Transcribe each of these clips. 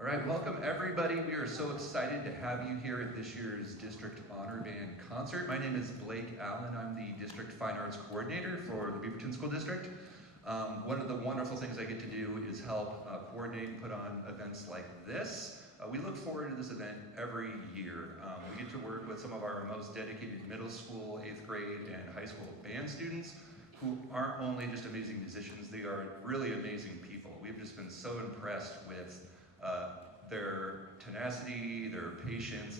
All right, welcome everybody. We are so excited to have you here at this year's District Honor Band concert. My name is Blake Allen. I'm the District Fine Arts Coordinator for the Beaverton School District. One of the wonderful things I get to do is help coordinate and put on events like this. We look forward to this event every year. We get to work with some of our most dedicated middle school, 8th grade, and high school band students who aren't only just amazing musicians, they are really amazing people. We've just been so impressed with their tenacity, their patience.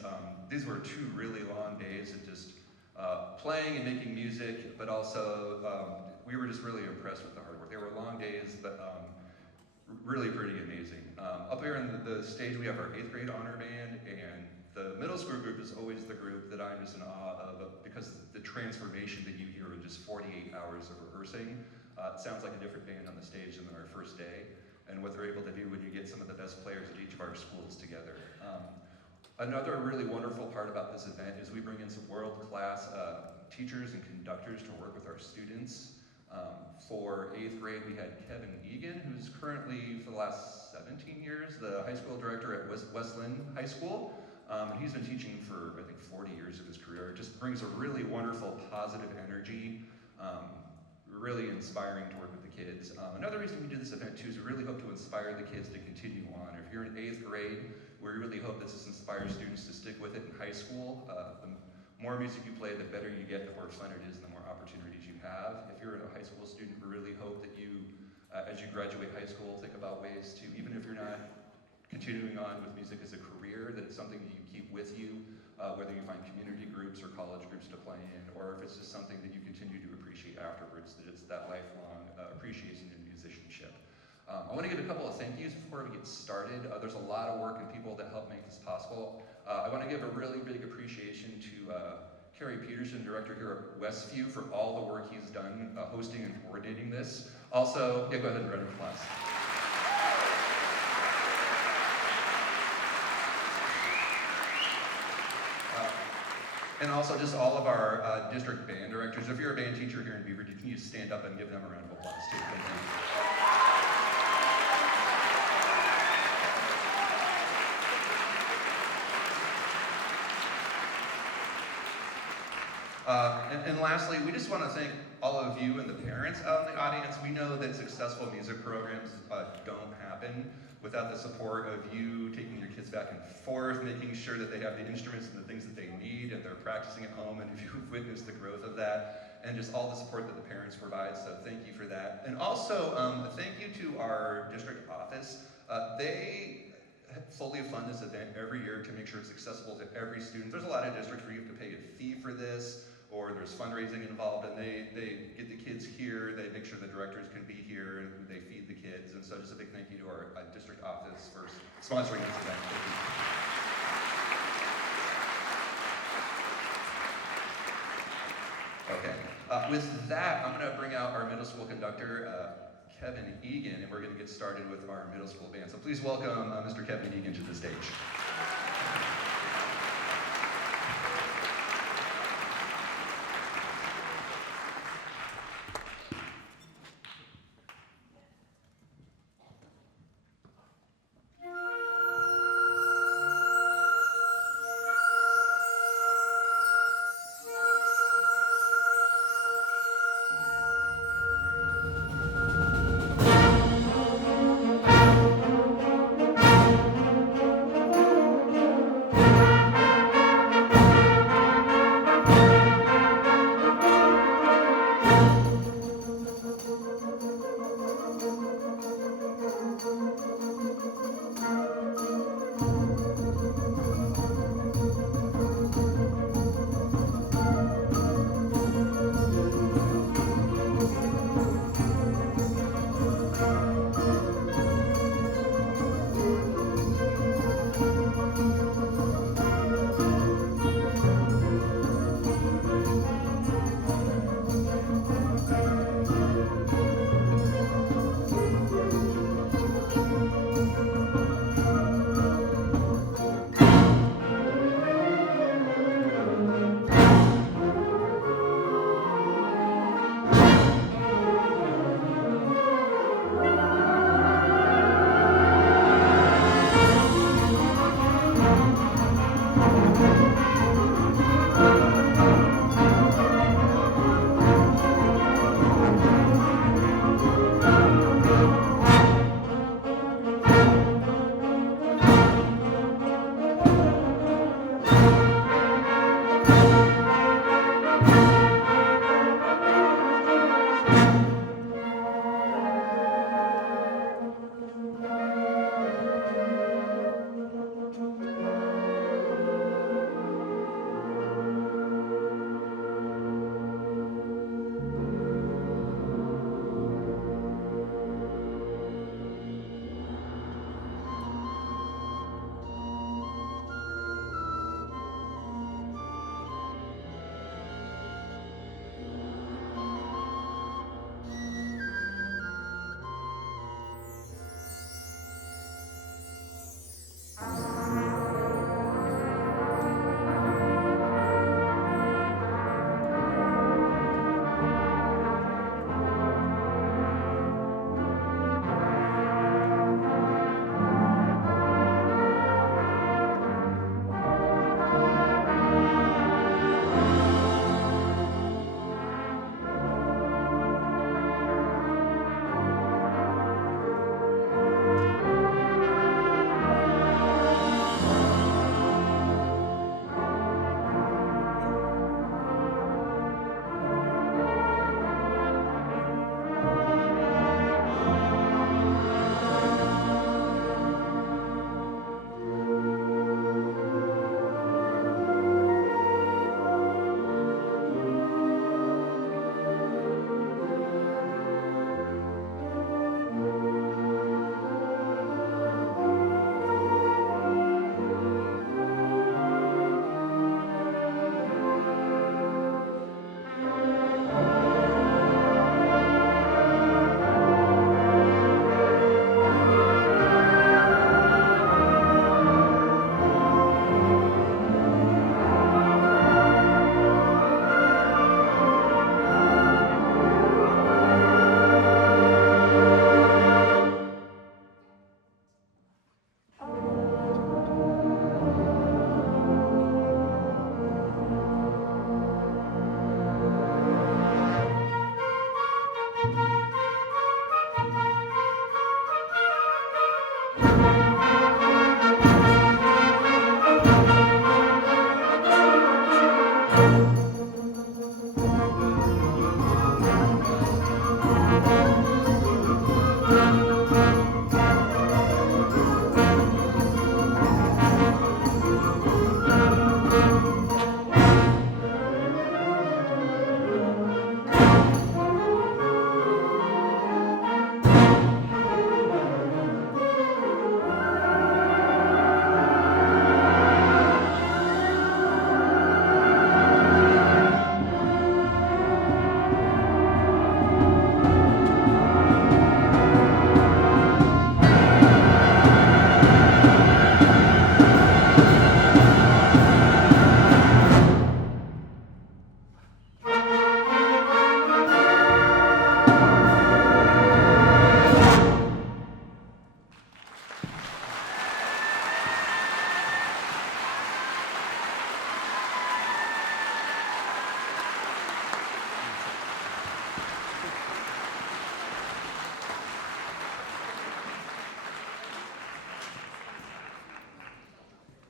These were 2 really long days of just playing and making music, but also we were just really impressed with the hard work. They were long days, but really pretty amazing. Up here on the stage, we have our 8th grade honor band, and the middle school group is always the group that I'm just in awe of because the transformation that you hear in just 48 hours of rehearsing. It sounds like a different band on the stage than our first day, and what they're able to do when you get some of the best players at each of our schools together. Another really wonderful part about this event is we bring in some world-class teachers and conductors to work with our students. For 8th grade, we had Kevin Egan, who's currently, for the last 17 years, the high school director at Westland High School. He's been teaching for, I think, 40 years of his career. It just brings a really wonderful, positive energy, really inspiring to work with the kids. Another reason we do this event, too, is we really hope to inspire the kids to continue on. If you're in 8th grade, we really hope this inspires students to stick with it in high school. The more music you play, the better you get, the more fun it is, and the more opportunities you have. If you're a high school student, we really hope that you, as you graduate high school, think about ways to, even if you're not continuing on with music as a career, that it's something that you keep with you, whether you find community groups or college groups to play in, or if it's just something that you continue to appreciate afterwards, that it's that lifelong appreciation in musicianship. I want to give a couple of thank yous before we get started. There's a lot of work and people that help make this possible. I want to give a really big appreciation to Carrie Peterson, director here at Westview, for all the work he's done hosting and coordinating this. Also, yeah, go ahead and run of applause. And also just all of our district band directors. If you're a band teacher here in Beaverton, can you stand up and give them a round of applause too? Thank you. And lastly, we just want to thank all of you and the parents out in the audience. We know that successful music programs don't happen without the support of you taking your kids back and forth, making sure that they have the instruments and the things that they need, and they're practicing at home, and if you've witnessed the growth of that, and just all the support that the parents provide, so thank you for that. And also, thank you to our district office. They fully fund this event every year to make sure it's accessible to every student. There's a lot of districts where you have to pay a fee for this, or there's fundraising involved, and they get the kids here, they make sure the directors can be here, and they feed the kids. And so just a big thank you to our district office for sponsoring this event. Thank you. Okay, with that, I'm gonna bring out our middle school conductor, Kevin Egan, and we're gonna get started with our middle school band. So please welcome Mr. Kevin Egan to the stage.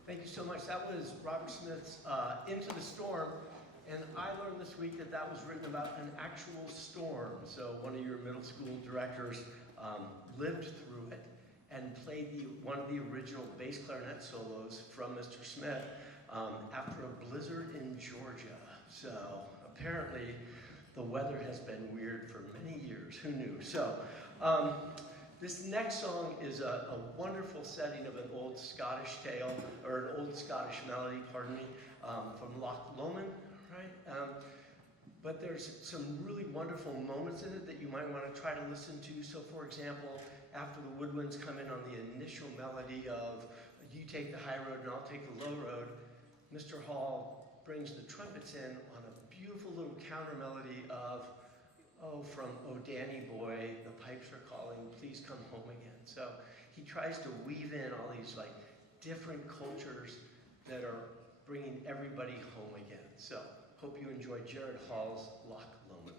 Thank you so much. That was Robert Smith's Into the Storm, and I learned this week that that was written about an actual storm. So one of your middle school directors lived through it and played one of the original bass clarinet solos from Mr. Smith after a blizzard in Georgia. So apparently the weather has been weird for many years. Who knew? So this next song is a wonderful setting of an old Scottish tale, or an old Scottish melody, pardon me, from Loch, Lomond, right? But there's some really wonderful moments in it that you might want to try to listen to. So for example, after the woodwinds come in on the initial melody of you take the high road and I'll take the low road, Mr. Hall brings the trumpets in on a beautiful little counter melody of, oh, from Oh Danny Boy, the pipes are calling, please come home again. So he tries to weave in all these like different cultures that are bringing everybody home again. So hope you enjoy JaRod Hall's Loch Lomond.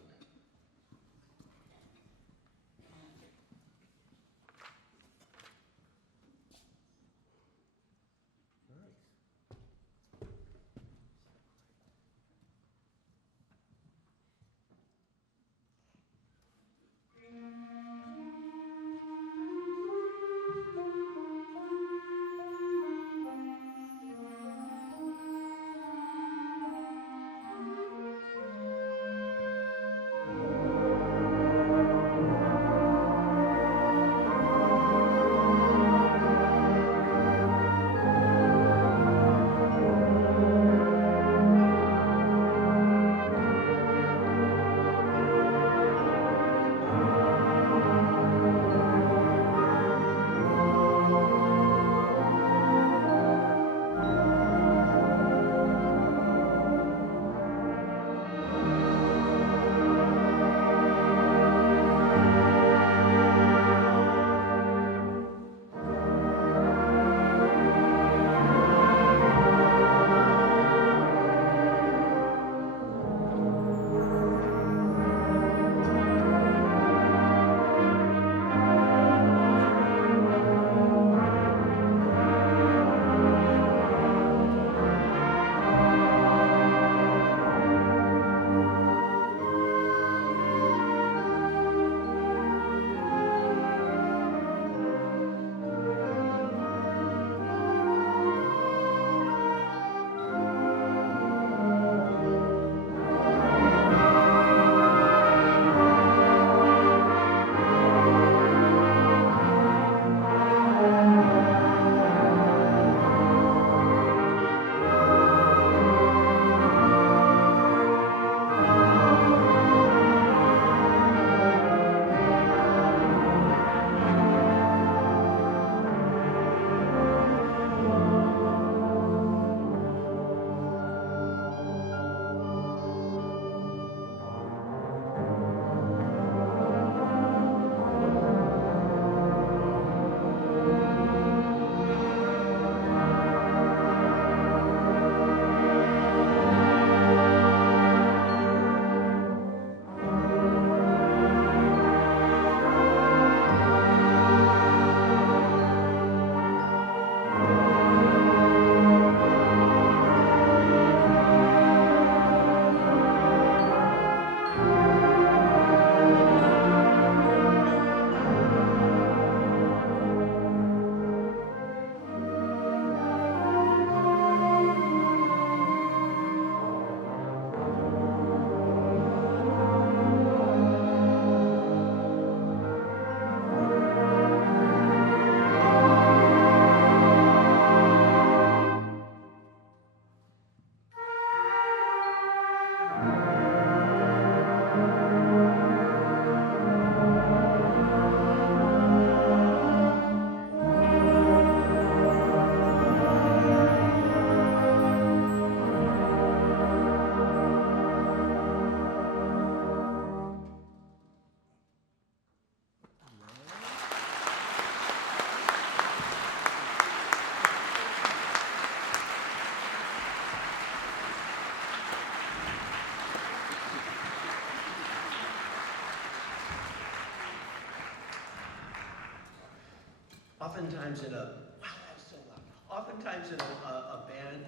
oftentimes in a, wow, that was so loud. Oftentimes in a band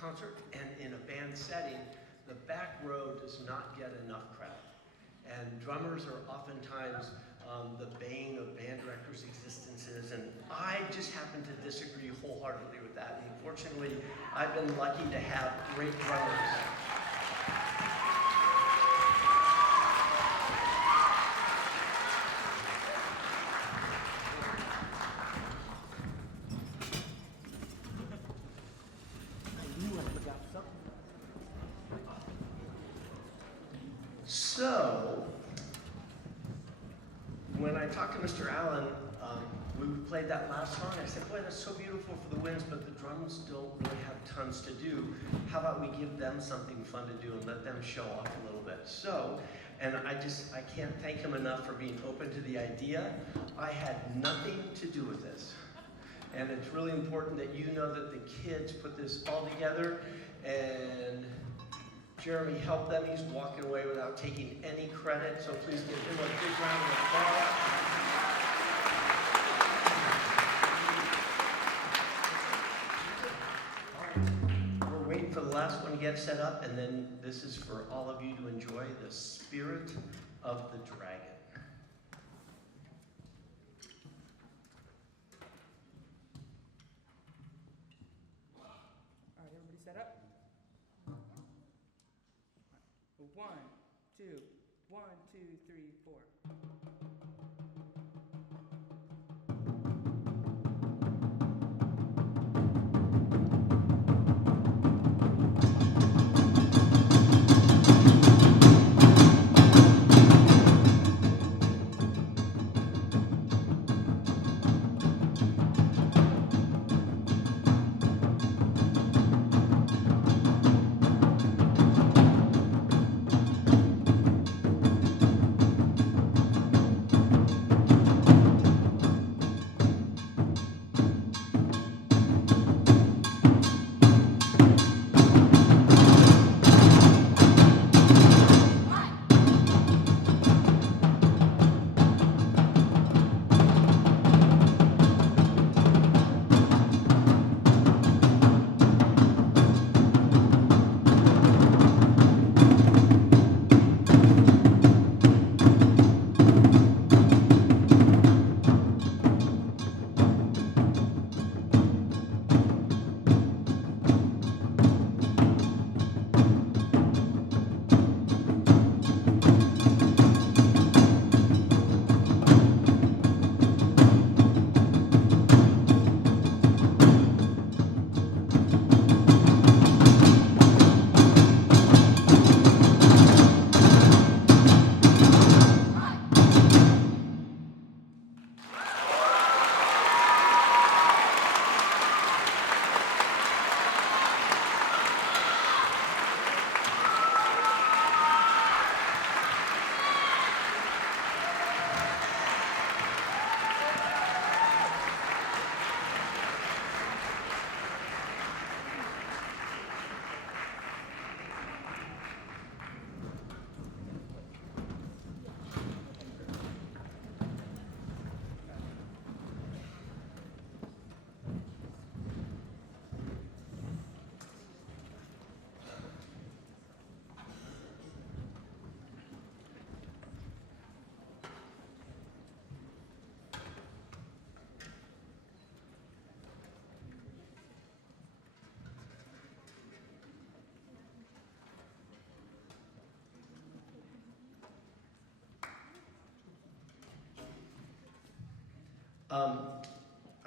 concert and in a band setting, the back row does not get enough credit. And drummers are oftentimes the bane of band directors' existences, and I just happen to disagree wholeheartedly with that. And fortunately, I've been lucky to have great drummers. So, when I talked to Mr. Allen, we played that last song. I said, boy, that's so beautiful for the winds, but the drums don't really have tons to do. How about we give them something fun to do and let them show off a little bit? So, and I can't thank him enough for being open to the idea. I had nothing to do with this. And it's really important that you know that the kids put this all together, and Jeremy helped them. He's walking away without taking any credit, so please give him a big round of applause. We're waiting for the last one to get set up, and then this is for all of you to enjoy the Spirit of the Dragon. All right, everybody set up? 1, 2, 1, 2, 3, 4.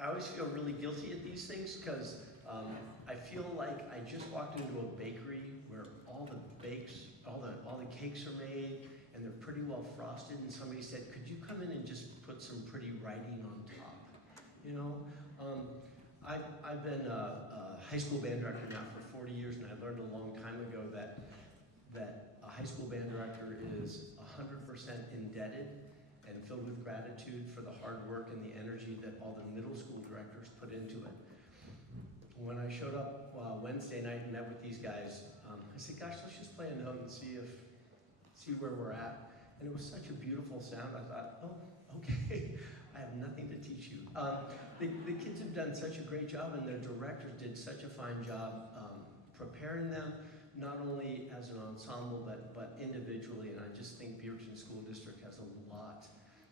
I always feel really guilty at these things because I feel like I just walked into a bakery where all the cakes are made and they're pretty well frosted, and somebody said, "Could you come in and just put some pretty writing on top?" You know, I've been a high school band director now for 40 years, and I learned a long time ago that a high school band director is 100% indebted and filled with gratitude for the hard work and the energy that all the middle school directors put into it. When I showed up Wednesday night and met with these guys, I said, "Gosh, let's just play a note and see where we're at." And it was such a beautiful sound. I thought, oh, okay. I have nothing to teach you. The kids have done such a great job, and their directors did such a fine job preparing them, not only as an ensemble, but individually. And I just think Beaverton School District has a lot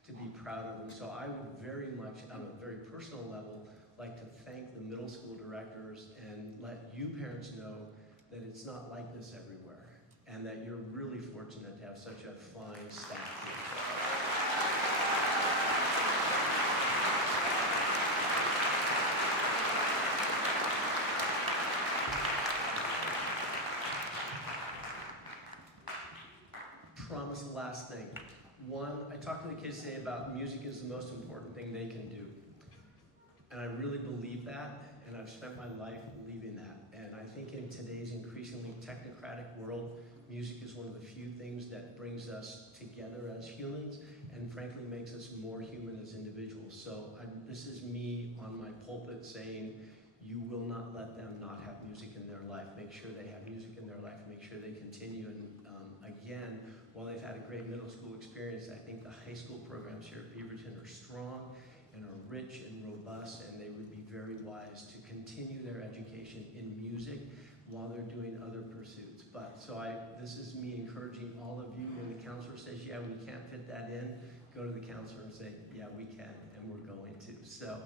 to be proud of. And so I would very much, on a very personal level, like to thank the middle school directors and let you parents know that it's not like this everywhere, and that you're really fortunate to have such a fine staff here. Promise the last thing. One, I talked to the kids today about music is the most important thing they can do. And I really believe that, and I've spent my life believing that. And I think in today's increasingly technocratic world, music is one of the few things that brings us together as humans and frankly makes us more human as individuals. So this is me on my pulpit saying, you will not let them not have music in their life. Make sure they have music in their life. Make sure they continue. And again, while they've had a great middle school experience, I think the high school programs here at Beaverton are strong and are rich and robust, and they would be very wise to continue their education in music while they're doing other pursuits. This is me encouraging all of you. When the counselor says, yeah, we can't fit that in, go to the counselor and say, yeah, we can, and we're going to. So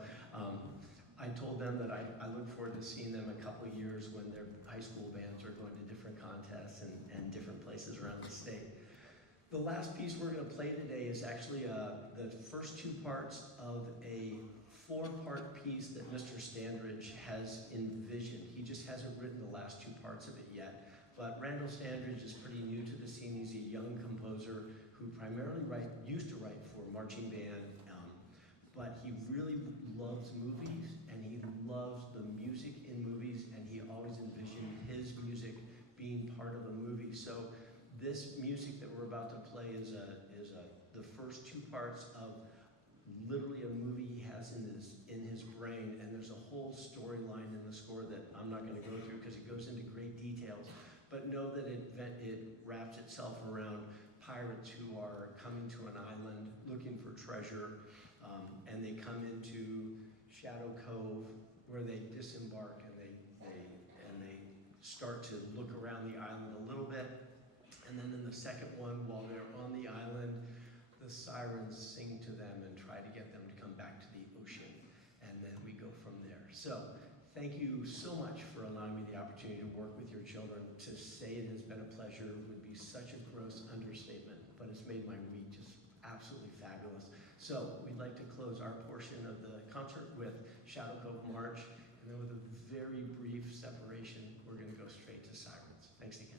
I told them that I look forward to seeing them a couple of years when their high school bands are going to different contests and different places around the state. The last piece we're going to play today is actually the first two parts of a four-part piece that Mr. Standridge has envisioned. He just hasn't written the last two parts of it yet. But Randall Standridge is pretty new to the scene. He's a young composer who primarily used to write for marching band, but he really loves movies, and he loves the music in movies, and he always envisioned his music being part of a movie. So this music that we're about to play is the first two parts of literally a movie he has in his brain, and there's a whole storyline in the score that I'm not going to go through because it goes into great details. But know that it wraps itself around pirates who are coming to an island looking for treasure, and they come into Shadow Cove where they disembark and they start to look around the island a little bit. And then in the second one, while they're on the island, the Sirens sing to them and try to get them to come back to the ocean. And then we go from there. So thank you so much for allowing me the opportunity to work with your children. To say it has been a pleasure would be such a gross understatement, but it's made my week just absolutely fabulous. So we'd like to close our portion of the concert with Shadow Cove March, and then with a very brief separation, we're going to go straight to Sirens. Thanks again.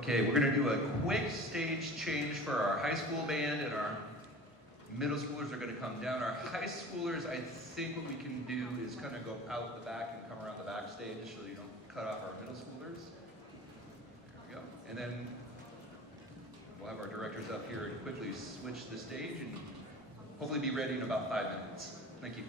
Okay, we're gonna do a quick stage change for our high school band, and our middle schoolers are gonna come down. Our high schoolers, I think what we can do is kind of go out the back and come around the backstage so you don't cut off our middle schoolers. There we go. And then we'll have our directors up here and quickly switch the stage and hopefully be ready in about 5 minutes. Thank you.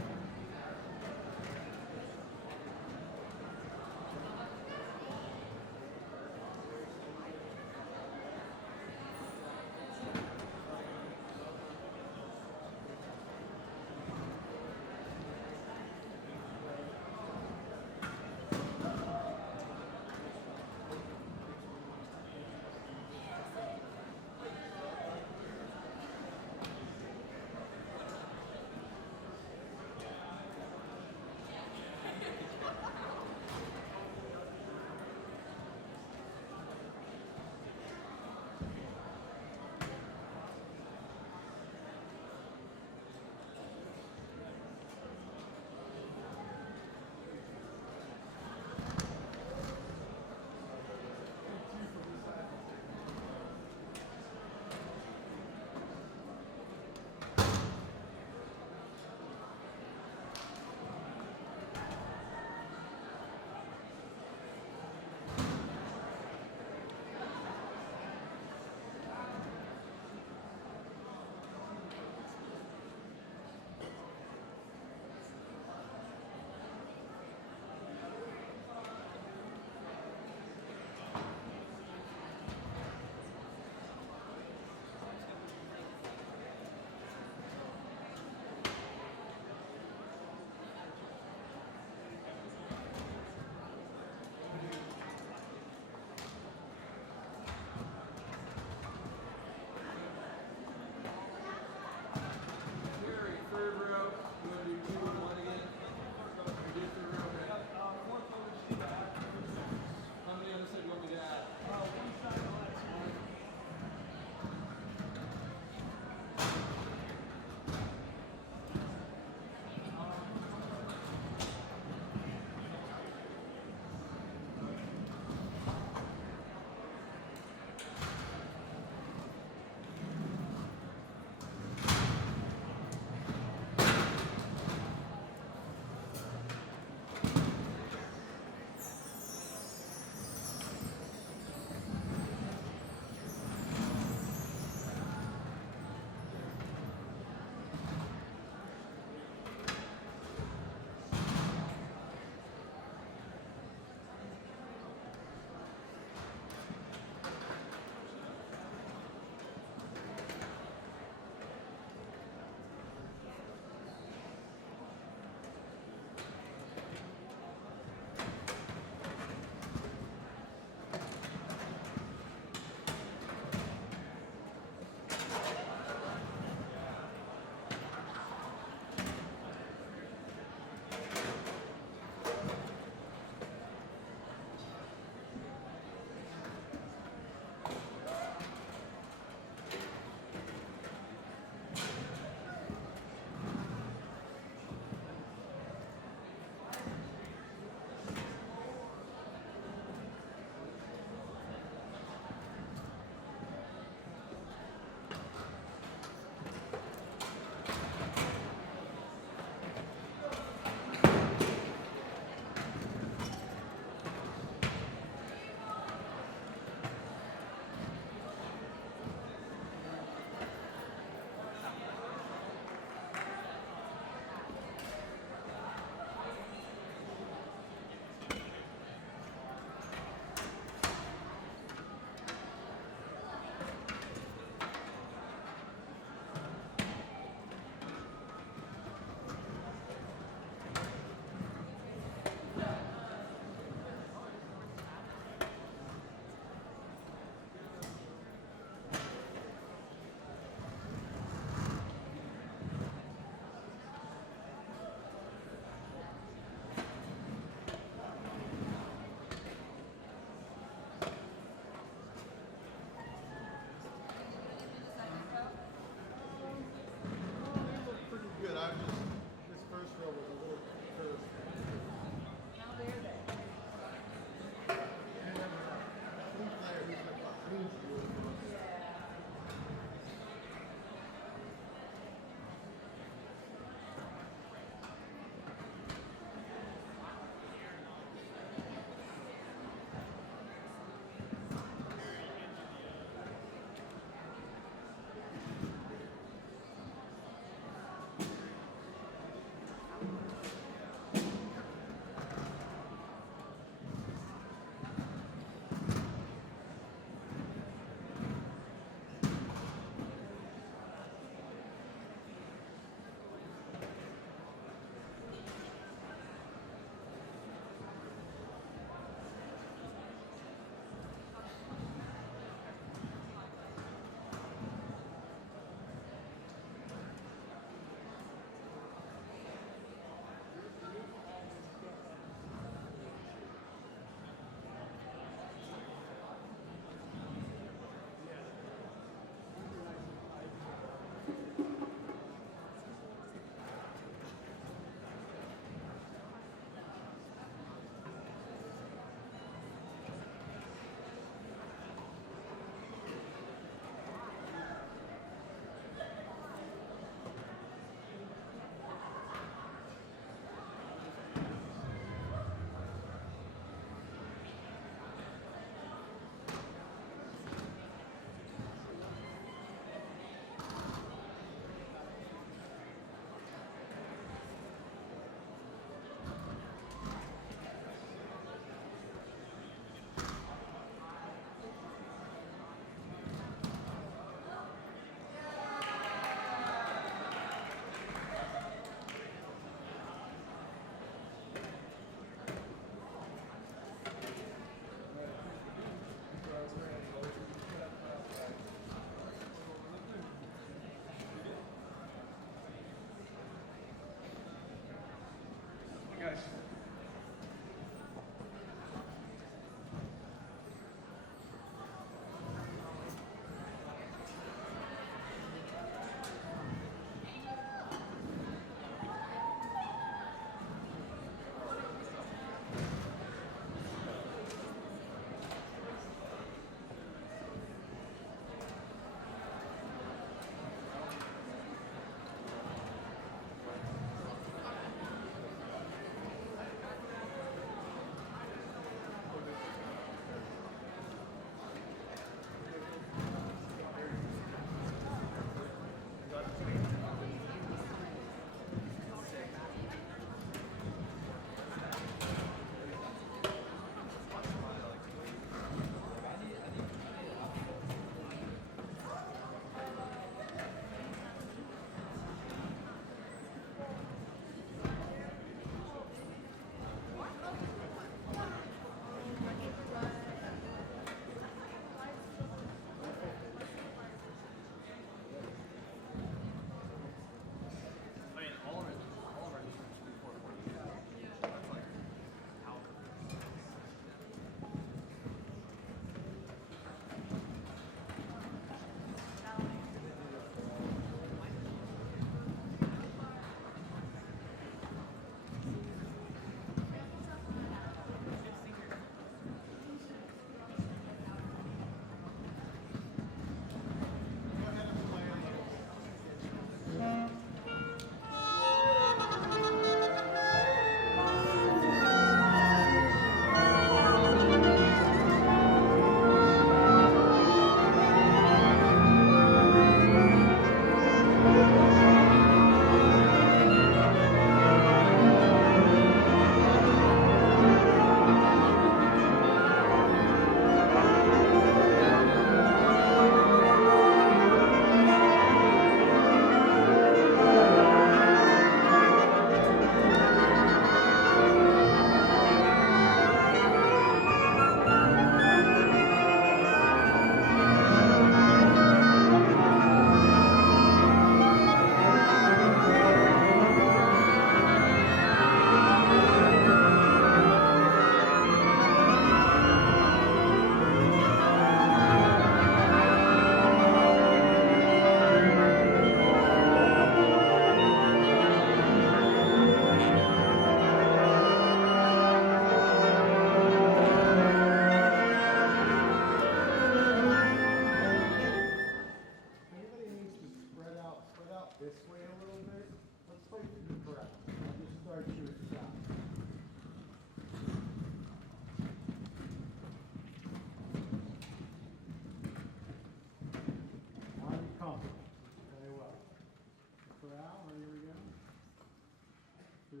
2.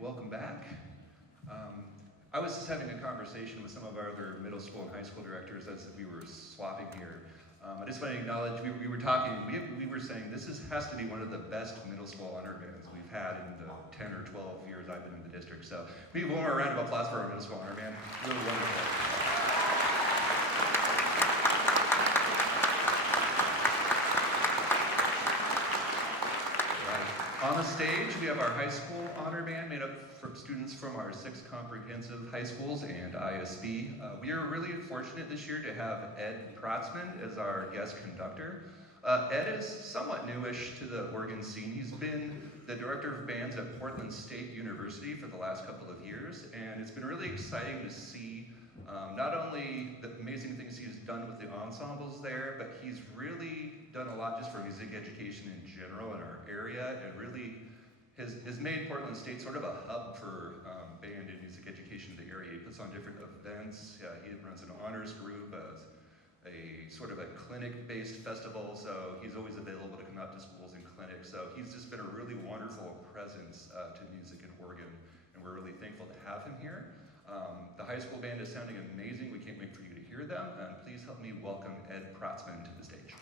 Welcome back. I was just having a conversation with some of our other middle school and high school directors as we were swapping here. I just want to acknowledge, we were talking, we were saying this has to be one of the best middle school honor bands we've had in the 10 or 12 years I've been in the district. So maybe one more round of applause for our middle school honor band. Really wonderful. On the stage, we have our high school honor band made up from students from our 6 comprehensive high schools and ISB. We are really fortunate this year to have Ed Protzman as our guest conductor. Ed is somewhat newish to the Oregon scene. He's been the director of bands at Portland State University for the last couple of years, and it's been really exciting to see not only the amazing things he's done with the ensembles there, but he's really done a lot just for music education in general in our area, and really has made Portland State sort of a hub for band and music education in the area. He puts on different events. He runs an honors group, a sort of a clinic-based festival, so he's always available to come out to schools and clinics. So he's just been a really wonderful presence to music in Oregon, and we're really thankful to have him here. The high school band is sounding amazing. We can't wait for you to hear them. And please help me welcome Ed Protzman to the stage.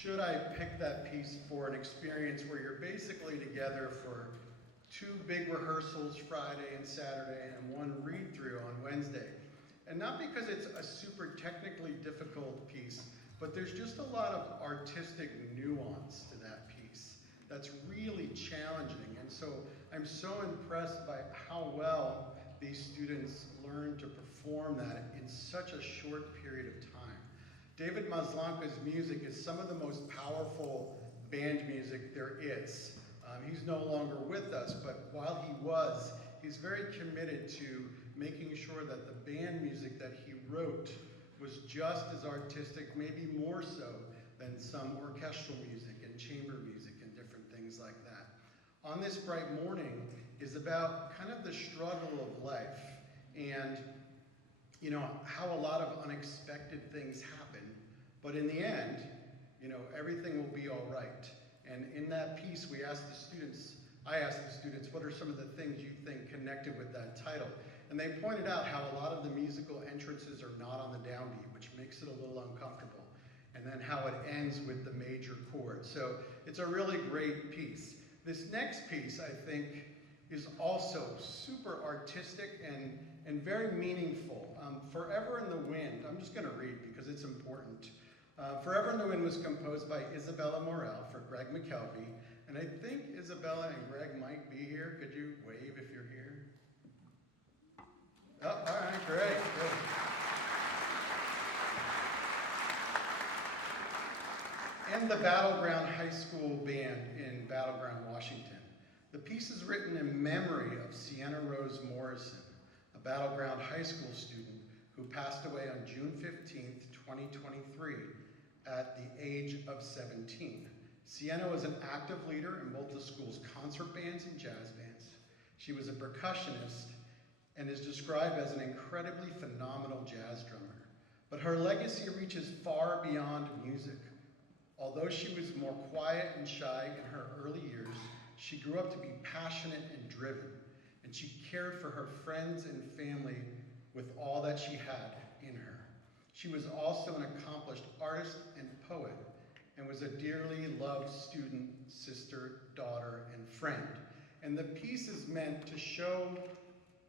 should I pick that piece for an experience where you're basically together for 2 big rehearsals Friday and Saturday and 1 read-through on Wednesday. And not because it's a super technically difficult piece, but there's just a lot of artistic nuance to that piece that's really challenging. And so I'm so impressed by how well these students learn to perform that in such a short period of time. David Maslanka's music is some of the most powerful band music there is. He's no longer with us, but while he was, he's very committed to making sure that the band music that he wrote was just as artistic, maybe more so than some orchestral music and chamber music and different things like that. On This Bright Morning is about kind of the struggle of life and, you know, how a lot of unexpected things happen, but in the end, you know, everything will be all right. And in that piece, I asked the students, what are some of the things you think connected with that title? And they pointed out how a lot of the musical entrances are not on the downbeat, which makes it a little uncomfortable. And then how it ends with the major chord. So it's a really great piece. This next piece, I think, is also super artistic and very meaningful. Forever in the Wind, I'm just gonna read because it's important. Forever in the Wind was composed by Isabella Morrill for Greg McKelvey, and I think Isabella and Greg might be here. Could you wave if you're here? Oh, all right, great, good. And the Battleground High School Band in Battleground, Washington. The piece is written in memory of Sienna Rose Morrison, a Battleground High School student who passed away on June 15th, 2023, at the age of 17. Sienna was an active leader in both the school's concert bands and jazz bands. She was a percussionist and is described as an incredibly phenomenal jazz drummer. But her legacy reaches far beyond music. Although she was more quiet and shy in her early years, she grew up to be passionate and driven, and she cared for her friends and family with all that she had in her. She was also an accomplished artist and poet, and was a dearly loved student, sister, daughter, and friend. And the piece is meant to show,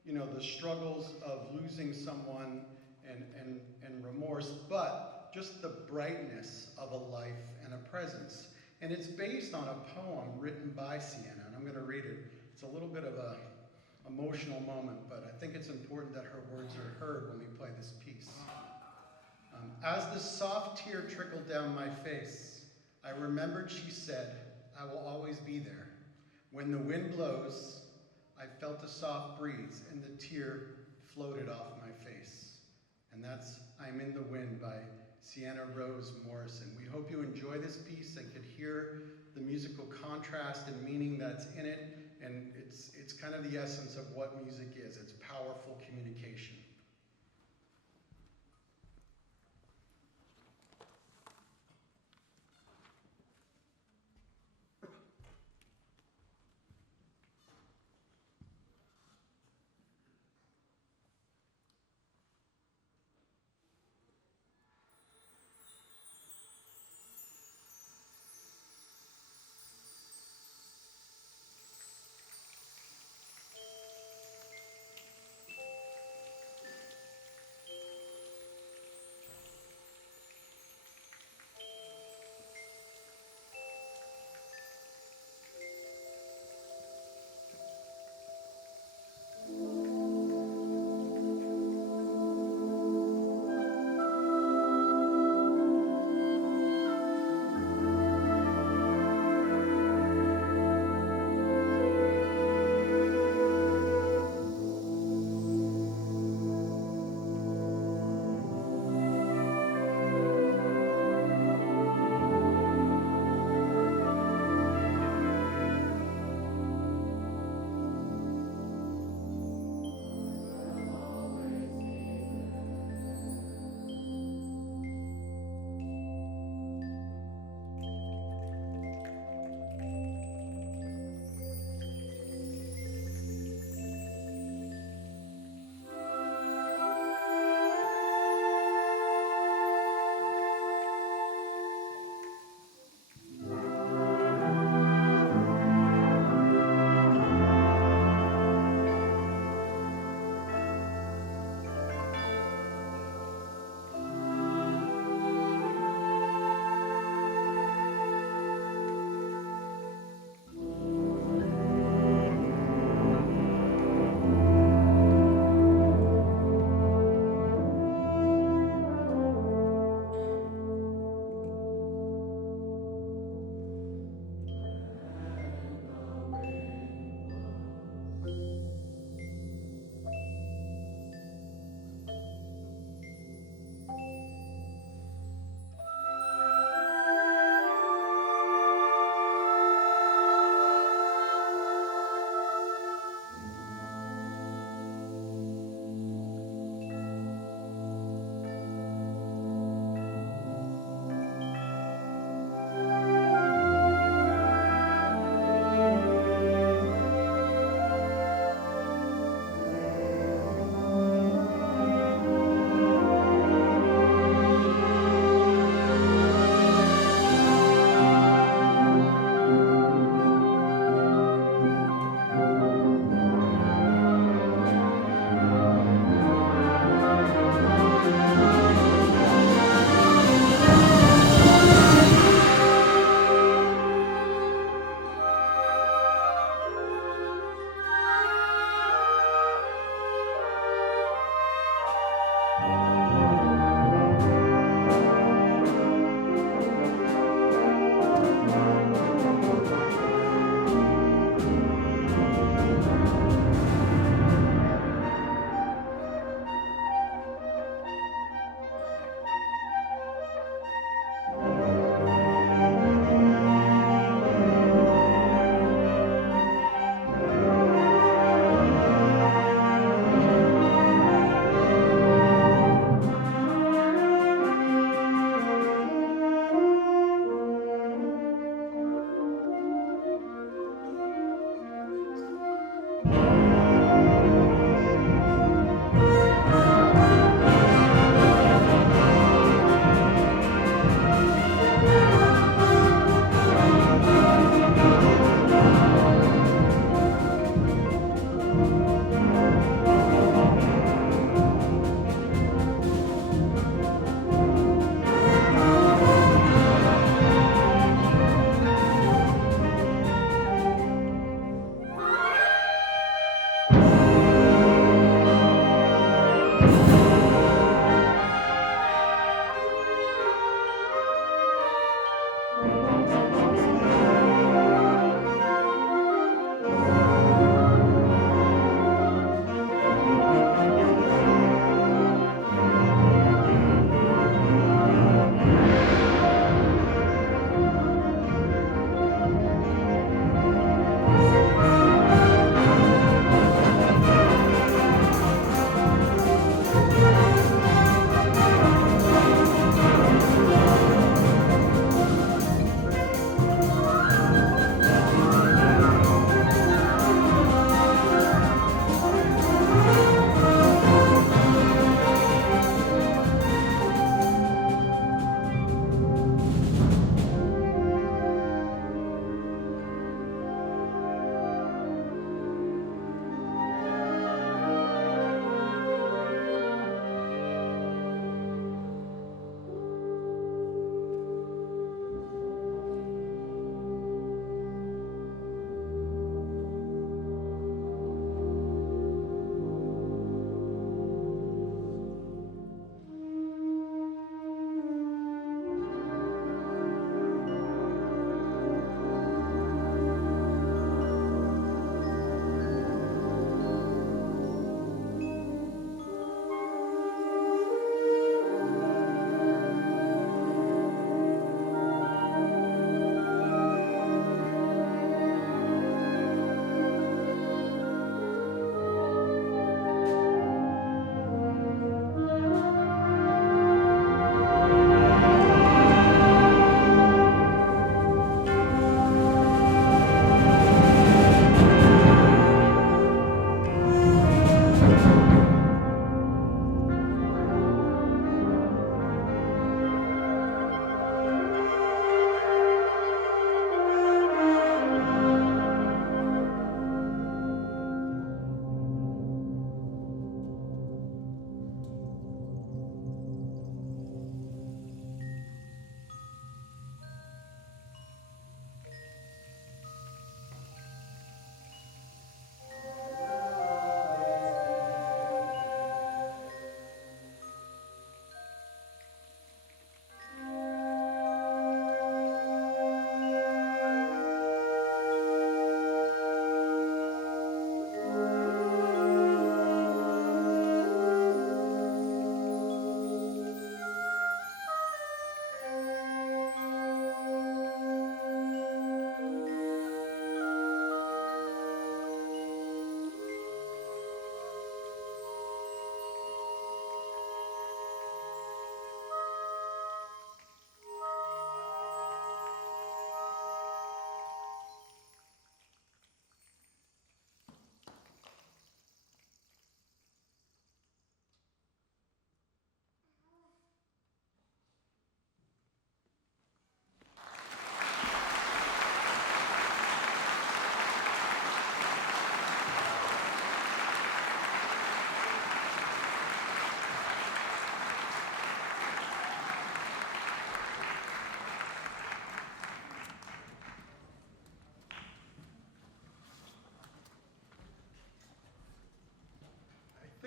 you know, the struggles of losing someone and remorse, but just the brightness of a life and a presence. And it's based on a poem written by Sienna, and I'm gonna read it. It's a little bit of a emotional moment, but I think it's important that her words are heard when we play this piece. As the soft tear trickled down my face, I remembered she said, I will always be there. When the wind blows, I felt a soft breeze and the tear floated off my face. And that's I'm in the Wind by Sienna Rose Morrison. We hope you enjoy this piece and could hear the musical contrast and meaning that's in it. And it's kind of the essence of what music is. It's powerful communication.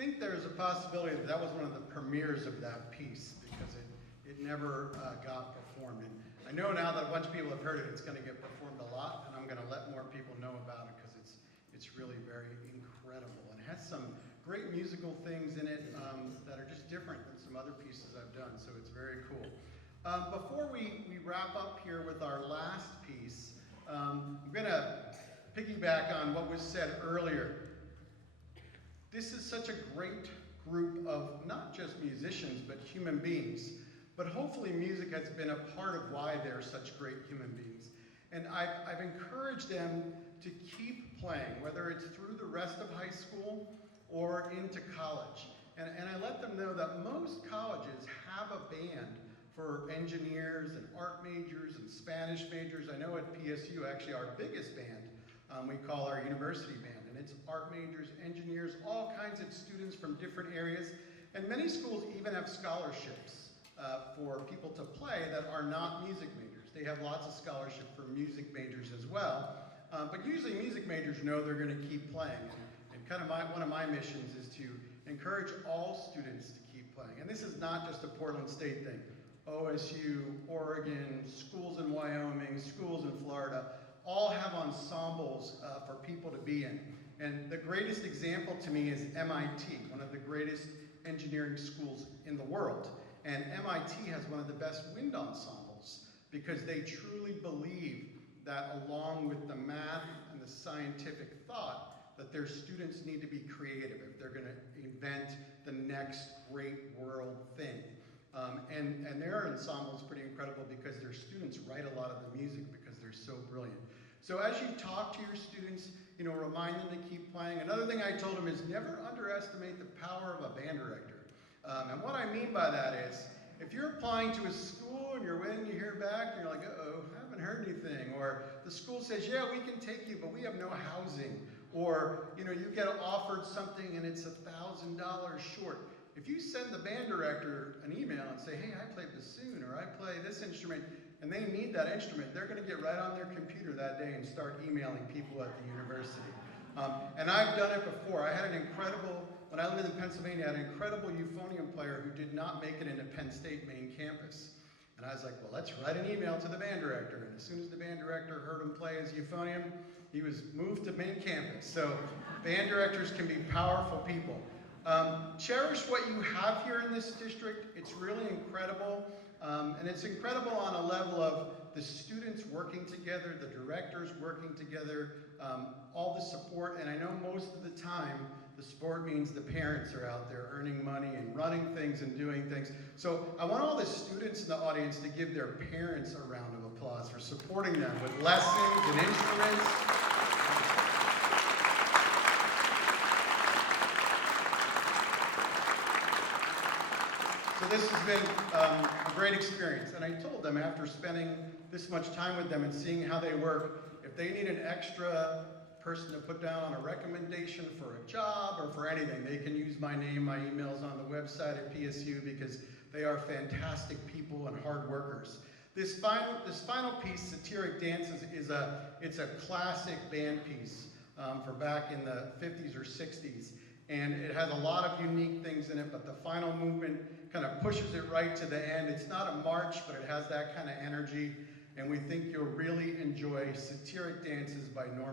think there's a possibility that was one of the premieres of that piece because it never got performed. And I know now that a bunch of people have heard it, it's going to get performed a lot, and I'm going to let more people know about it because it's really very incredible. And it has some great musical things in it that are just different than some other pieces I've done, so it's very cool. Before we wrap up here with our last piece, I'm going to piggyback on what was said earlier. This is such a great group of not just musicians, but human beings. But hopefully music has been a part of why they're such great human beings. And I've encouraged them to keep playing, whether it's through the rest of high school or into college. And I let them know that most colleges have a band for engineers and art majors and Spanish majors. I know at PSU, actually our biggest band, we call our university band. And it's art majors, engineers, all kinds of students from different areas. And many schools even have scholarships for people to play that are not music majors. They have lots of scholarship for music majors as well. But usually music majors know they're going to keep playing. And kind of one of my missions is to encourage all students to keep playing. And this is not just a Portland State thing. OSU, Oregon, schools in Wyoming, schools in Florida, all have ensembles for people to be in. And the greatest example to me is MIT, one of the greatest engineering schools in the world. And MIT has one of the best wind ensembles because they truly believe that along with the math and the scientific thought, that their students need to be creative if they're going to invent the next great world thing. And their ensemble is pretty incredible because their students write a lot of the music because they're so brilliant. So as you talk to your students, remind them to keep playing. Another thing I told them is never underestimate the power of a band director. And what I mean by that is, if you're applying to a school and you're waiting to hear back, and you're like, uh-oh, I haven't heard anything. Or the school says, yeah, we can take you, but we have no housing. Or, you get offered something and it's $1,000 short. If you send the band director an email and say, hey, I play bassoon or I play this instrument, and they need that instrument, they're going to get right on their computer that day and start emailing people at the university. And I've done it before. I had an incredible, when I lived in Pennsylvania, I had an incredible euphonium player who did not make it into Penn State main campus. And I was like, well, let's write an email to the band director. And as soon as the band director heard him play his euphonium, he was moved to main campus. So band directors can be powerful people. Cherish what you have here in this district. It's really incredible. And it's incredible on a level of the students working together, the directors working together, all the support. And I know most of the time, the support means the parents are out there earning money and running things and doing things. So I want all the students in the audience to give their parents a round of applause for supporting them with lessons and instruments. So this has been a great experience, and I told them after spending this much time with them and seeing how they work, if they need an extra person to put down a recommendation for a job or for anything, they can use my name. My email's on the website at PSU because they are fantastic people and hard workers. This final piece, Satiric Dances, it's a classic band piece for back in the 50s or 60s. And it has a lot of unique things in it, but the final movement kind of pushes it right to the end. It's not a march, but it has that kind of energy. And we think you'll really enjoy Satiric Dances by Dello.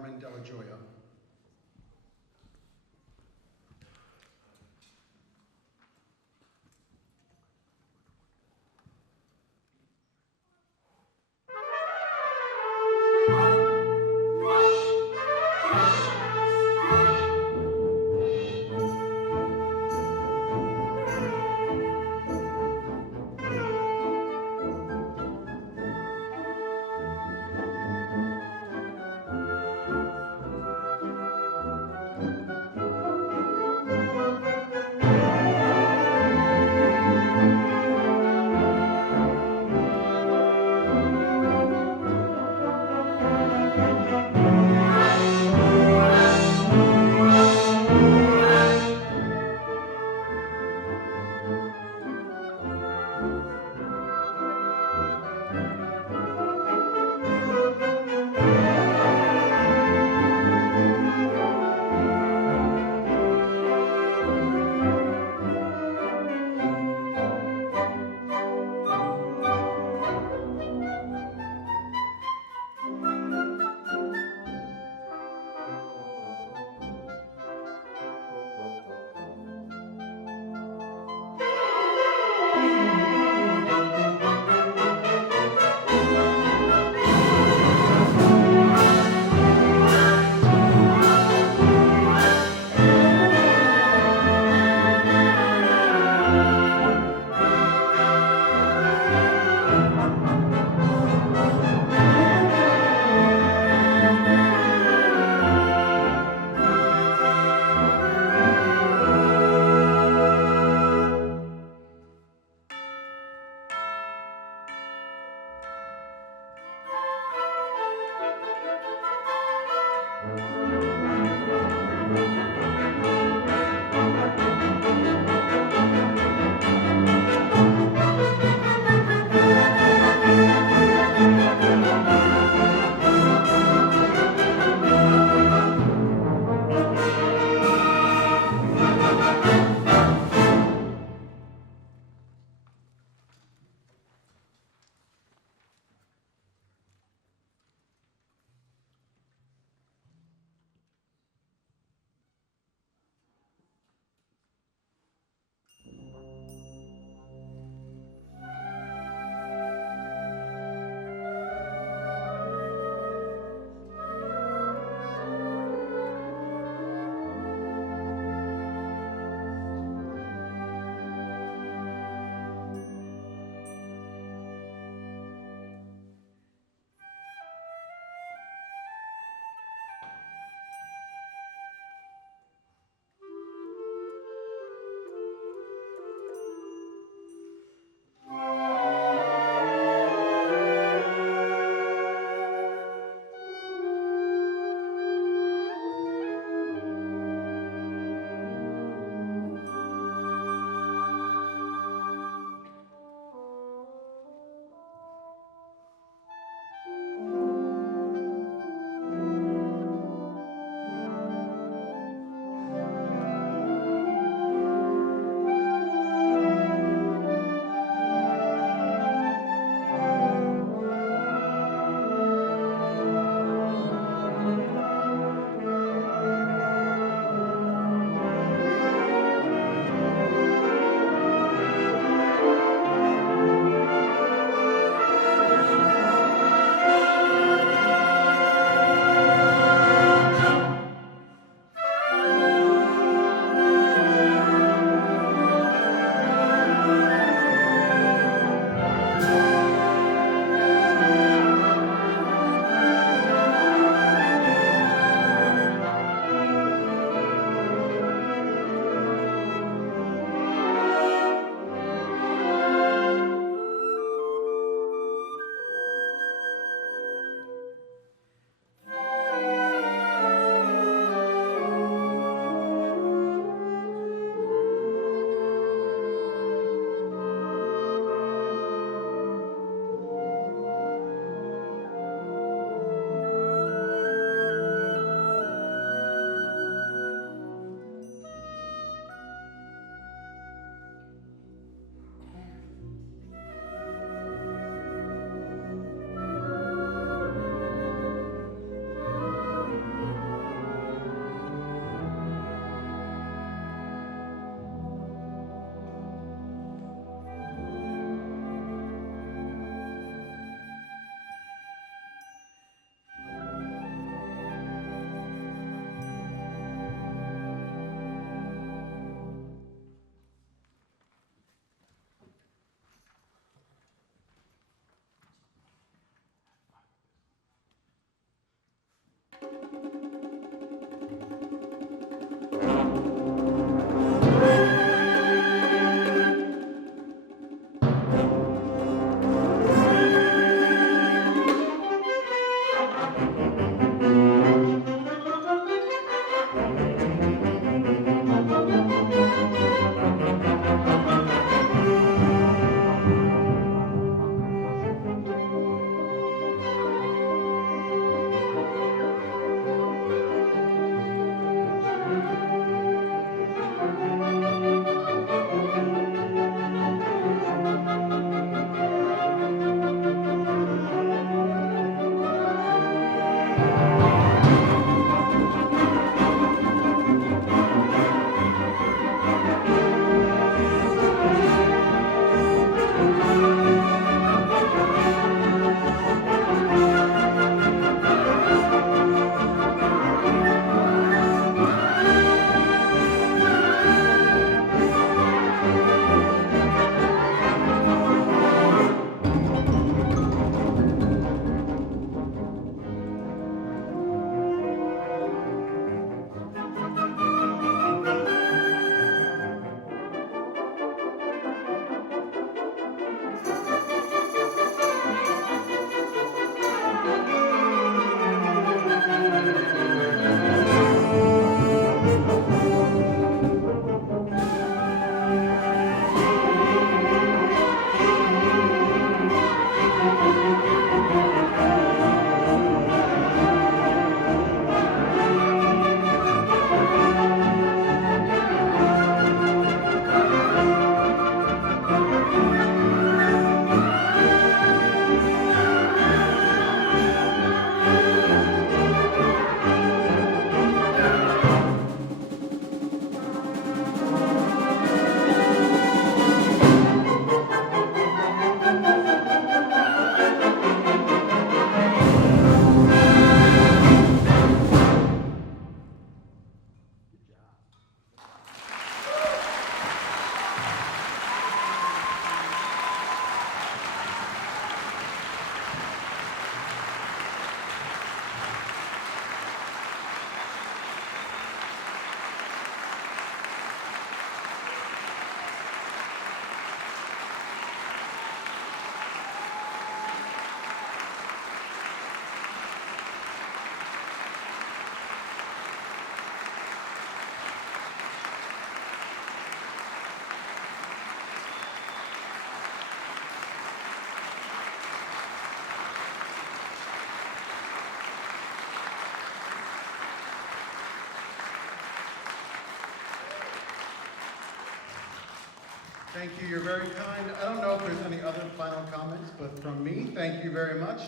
Thank you, you're very kind. I don't know if there's any other final comments, but from me, thank you very much.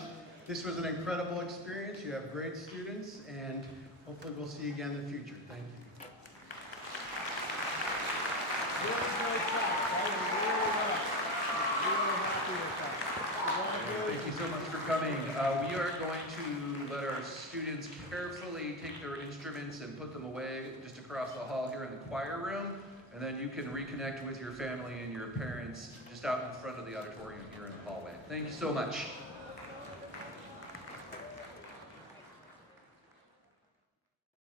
This was an incredible experience. You have great students, and hopefully we'll see you again in the future. Thank you. Really great job. That was really well. Really happy with that. Thank you so much for coming. We are going to let our students carefully take their instruments and put them away just across the hall here in the choir room. And then you can reconnect with your family and your parents just out in front of the auditorium here in the hallway. Thank you so much.